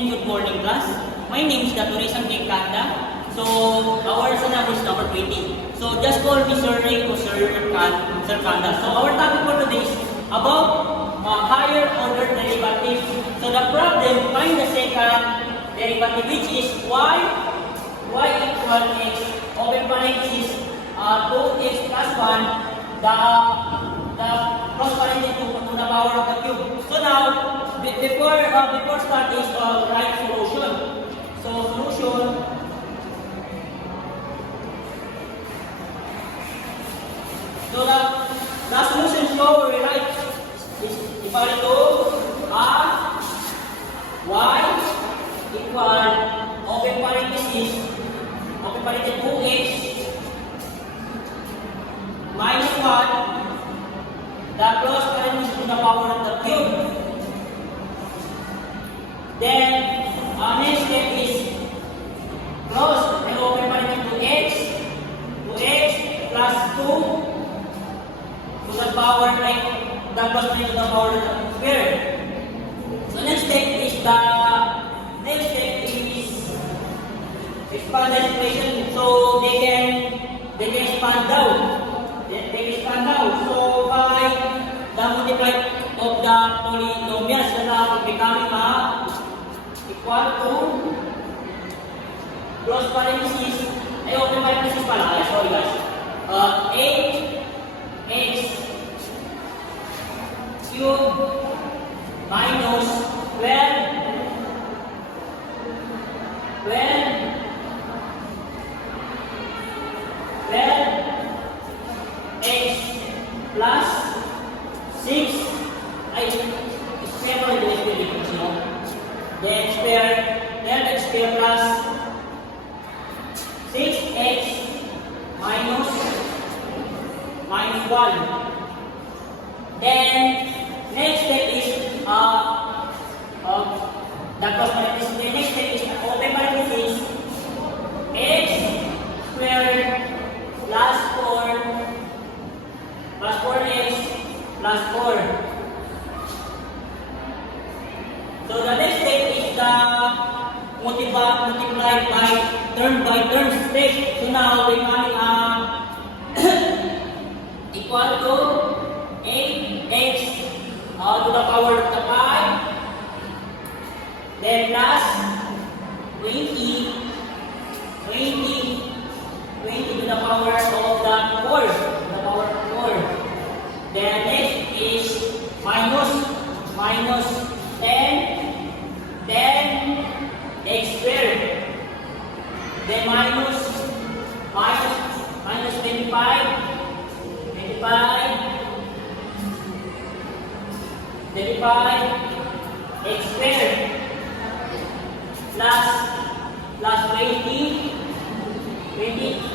Again, good morning class. My name is Dr. Rizal Kanda. So, our syllabus is number 20. So, just call me Sir Ray or Sir Kanda. So, our topic for today is about higher order derivative. So, the problem, find the second derivative, which is y equal x, open parenthesis, 2x plus 1, the cross parenthesis to the power of the cube. So, now, before start is write solution. So solution. So the solution show we write is equal to y equal open parenthesis 2x minus 1 the cross parenthesis to the power of the cube. Then, next step is cross and open parenthesis to x plus 2 to the power like the cross to the power of the square. So next step is expand the equation so they can expand down. They expand down. So by the multiply of the polynomials that becoming equal to cross parenthesis, open parenthesis pala, sorry guys, 8x cube minus 12 x plus 6 then x square plus 6x minus 1. Then next step is the cross parenthesis. The next step is open parenthesis x squared plus 4x plus 4. So the next step is the multiply by term step. So now we have equal to 8x to the power of the 5, then plus 20 to the power of the 4. Then next is minus 10 x squared, then minus 25 x squared plus 20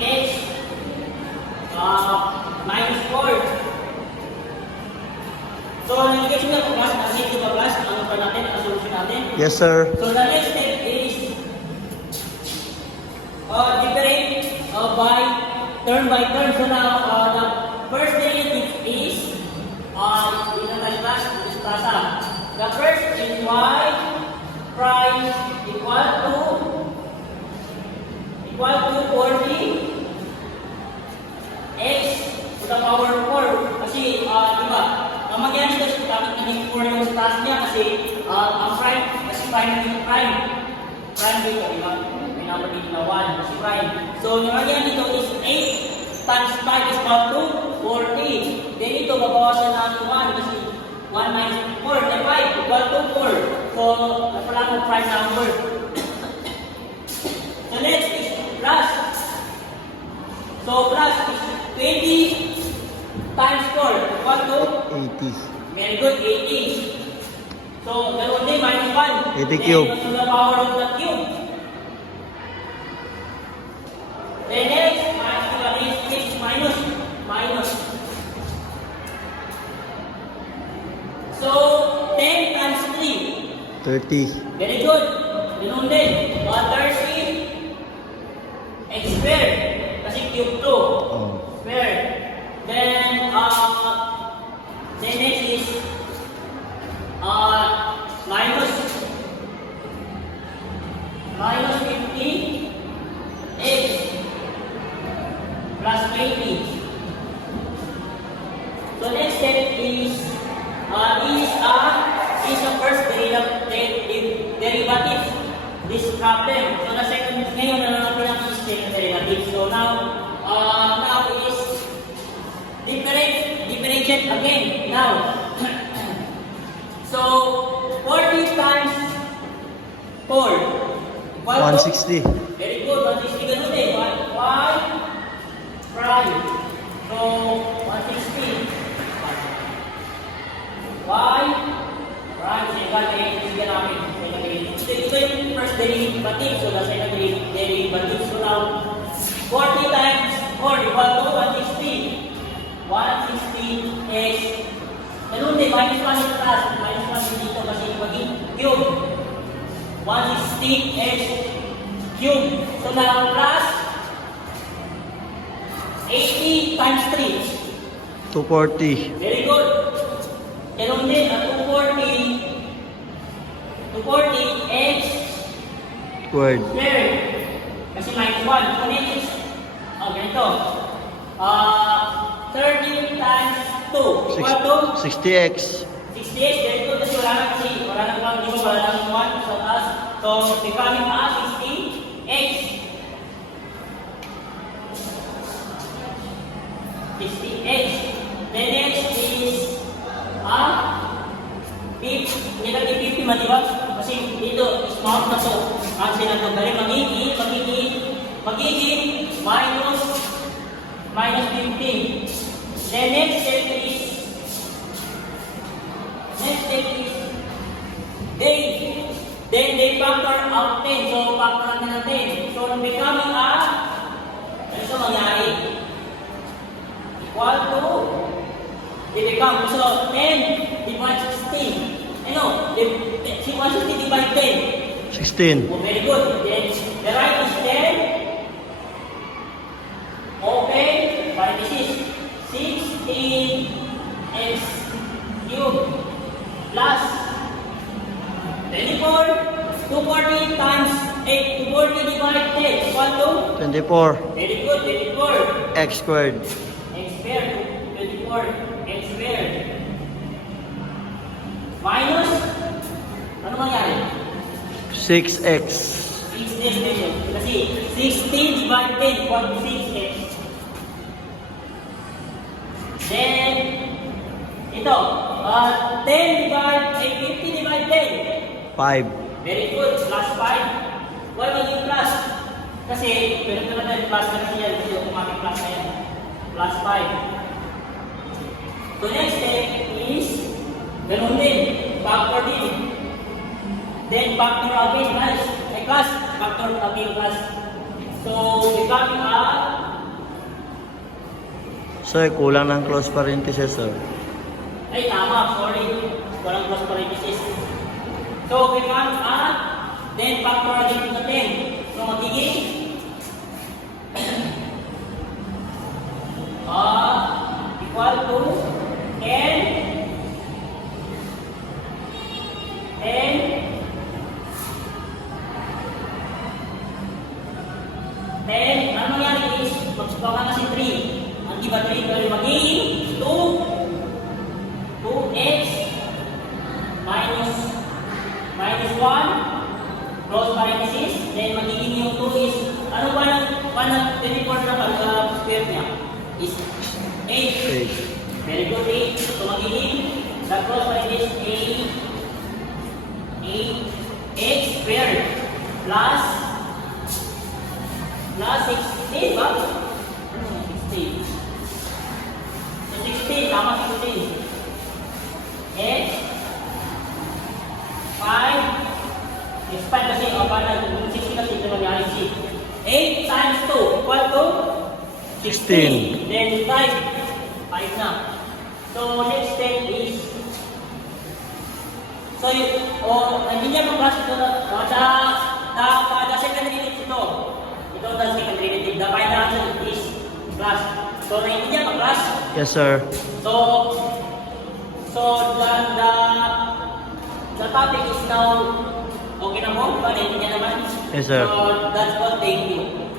x minus 4. So, nag-question na po class, kasi ito class, ano pa natin, ang solution natin? Yes, sir. So, the next step is different by turn. So, now, the first derivative is the first is y prime equal to 40 x to the power 4. Kasi, diba, mamagyan nito sa tapos naging 4 yung sa taas niya kasi ang prime dito, diba? May number dito na 1 kasi prime. So, namagyan nito is 8 times 5 is equal to 40. Then ito, babawasan natin 1 kasi 1 minus 4, then 5 equal to 4. So, napala mo prime number. So, next is plus. So, plus is 20 times 4 equal to 80. very good, 80. So, dalawang din minus 1. 80 cube. Then, to the power of the cube. Then next, is minus. So, 10 times 3. 30. Very good. Ganun din. 130 x squared. Kasi cube 2. Squared. Then next is minus plus 20. So next step is the first derivative. This problem. So the second ngayon na natin ang system derivative. So now is differentiate again. Now so 40 times 4 equal to 160. very good. 160 ganun eh. Y prime. So 160 y prime. So equal to bigyan namin. So ito yung first derivative. So the second derivative. So now 40 times 4 equal to 160. 160 is ganun din. Minus 1 is plus. Minus 1 dito kasi maging cube. 160 is cube. So now plus 80 times 3. 240. Very good. Ganun din ang 240 x Squared. squared. Kasi minus 1. So next is, ganito. 13 times 2 equal to 60x. 60x. Very good. Kasi wala nang 1. So taas. So becoming 60x. 60x. Then next is negative 50 man, diba? Kasi dito, smart na to. Ang sinagpagdali, magiging minus 15. Then next step is they factor out 10. So factor natin 10. So becoming ano so mangyari? Equal to they become, so 10 divided 16. Ano? 160 divided 10. 16. Oh, very good. Then the right is 10. Open. Parenthesis. 16x cubed plus 24. 240 times 8. 240 divided 10. Equal to? 24. Very good. 24. X squared. X squared. 24. X squared. Minus, ano mangyari? 6x. 6x din. Kasi 16 divided 10 equal to 6x. Then, ito, 10 divided, 50 divided 10. 5. Very good, plus 5. Why maging plus? Kasi, pwede ko na tayo plus na kasi yan, kasi automatic plus na yan. Plus 5. So next step is, ganun din, factor din. Then factor again, guys. Ay class, factor again class. So, becoming Sir, kulang ng close parenthesis, sir. ay tama, sorry. Walang close parenthesis. So, becoming then factor again to the 10. So, magiging equal to 10 ano mangyari is, magsubakan na si 3. Ang iba 3 pero magiging 2x minus 1 close parenthesis. Then magiging yung 2 is, ano ba ng 24 na square niya? Is 8. Very good, 8. So magiging, the close parenthesis is 8x squared plus 16, ba? Ano 16? So 16, tama 16. X 5 is 5 kasi, paano, 16 kasi ito nangyari 8 times 2 equal to 16. Then 5 na. So next step is, so hindi niya mag-class ito the second derivative ito. Ito the second derivative. The final answer is class. So hindi niya mag-class. Yes, sir. So the topic is now okay na po? Hindi niya naman? Yes, sir. So that's all. Thank you.